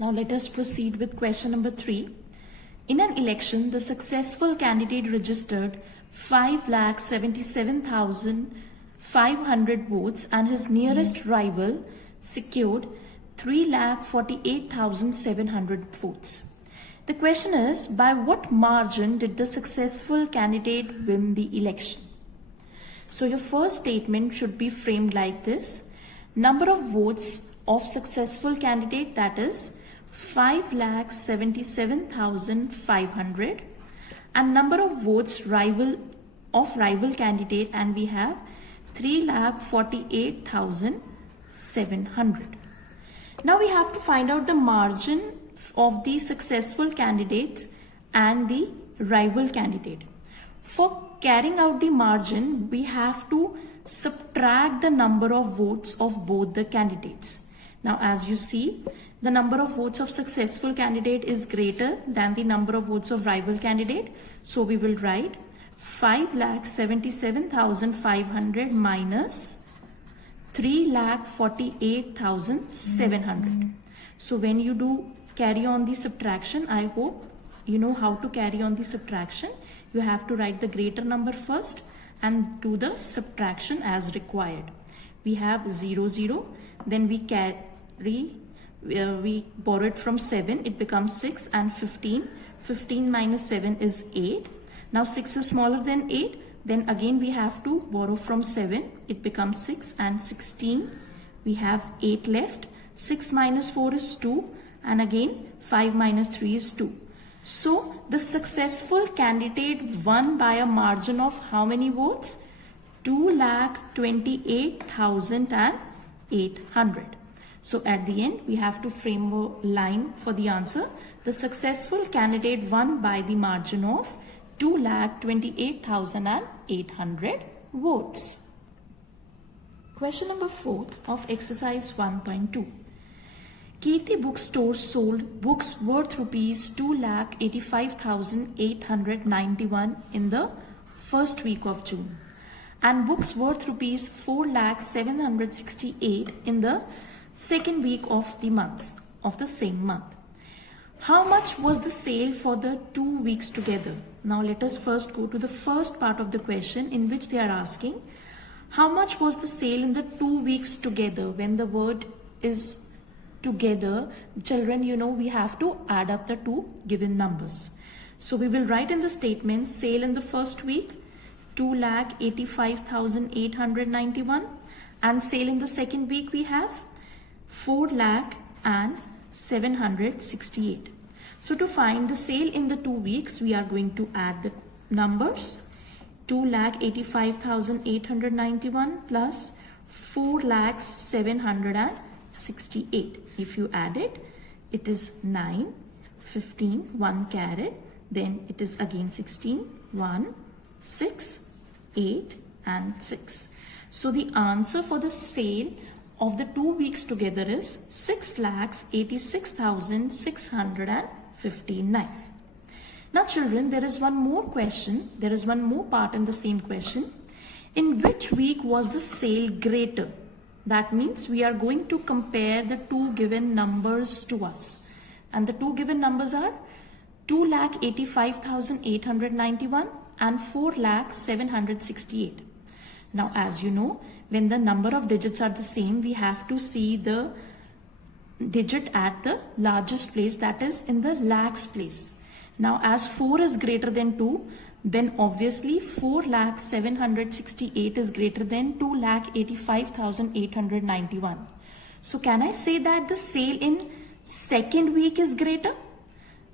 Now let us proceed with question number 3. In an election, the successful candidate registered 5,77,500 votes and his nearest rival secured 3,48,700 votes. The question is, by what margin did the successful candidate win the election? So your first statement should be framed like this. Number of votes of successful candidate, that is 5,77,500, and number of votes rival candidate, and we have 3,48,700. Now we have to find out the margin of the successful candidates and the rival candidate. For carrying out the margin, we have to subtract the number of votes of both the candidates. Now as you see, the number of votes of successful candidate is greater than the number of votes of rival candidate. So we will write 5,77,500 minus 3,48,700. So when you do carry on the subtraction, I hope you know how to carry on the subtraction. You have to write the greater number first and do the subtraction as required. We have 0, 0, then we borrow it from 7, it becomes 6, and 15. 15 minus 7 is 8. Now 6 is smaller than 8, then again we have to borrow from 7, it becomes 6, and 16. We have 8 left. 6 minus 4 is 2, and again 5 minus 3 is 2. So the successful candidate won by a margin of how many votes? 2,28,800. So at the end, we have to frame a line for the answer. The successful candidate won by the margin of 2,28,800 votes. Question number 4 of exercise 1.2. Kirti Bookstore sold books worth rupees 2,85,891 in the first week of June, and books worth rupees 4,768 in the second week of the same month. How much was the sale for the 2 weeks together? Now let us first go to the first part of the question, in which they are asking how much was the sale in the 2 weeks together. When the word is together, children, you know we have to add up the two given numbers. So we will write in the statement sale in the first week 2,85,891, and sale in the second week we have 4,768. So to find the sale in the 2 weeks, we are going to add the numbers. 2,85,891 plus 4,768. If you add it, it is 9, 15, 1 caret, then it is again 16, 1, 6, 8 and 6. So the answer for the sale of the 2 weeks together is 6,86,659. Now children, there is one more question. There is one more part in the same question. In which week was the sale greater? That means we are going to compare the two given numbers to us. And the two given numbers are 2,85,891 and 4,768. Now as you know, when the number of digits are the same, we have to see the digit at the largest place, that is in the lakhs place. Now as 4 is greater than 2, then obviously 4,768 is greater than 2,85,891. So can I say that the sale in second week is greater?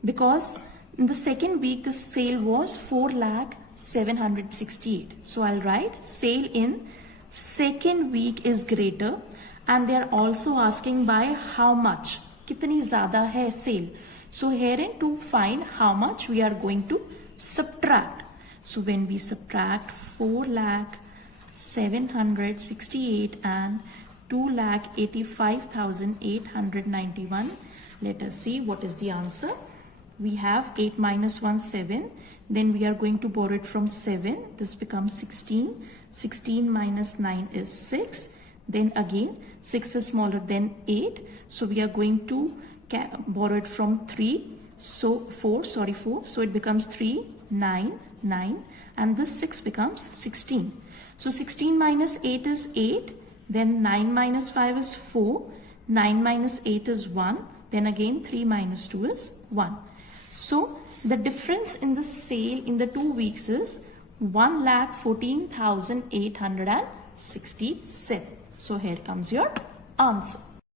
Because in the second week the sale was 4,768. So I'll write sale in second week is greater, and they are also asking by how much. Kitni zyada hai sale. So herein to find how much we are going to subtract. So when we subtract 4,768 and 2,85,891, let us see what is the answer. We have 8 minus 1, 7. Then we are going to borrow it from 7. This becomes 16. 16 minus 9 is 6. Then again 6 is smaller than 8. So we are going to borrowed from 3, so 4, so it becomes 3, 9, 9, and this 6 becomes 16. So 16 minus 8 is 8, then 9 minus 5 is 4, 9 minus 8 is 1, then again 3 minus 2 is 1. So the difference in the sale in the 2 weeks is 1,14,867. So here comes your answer.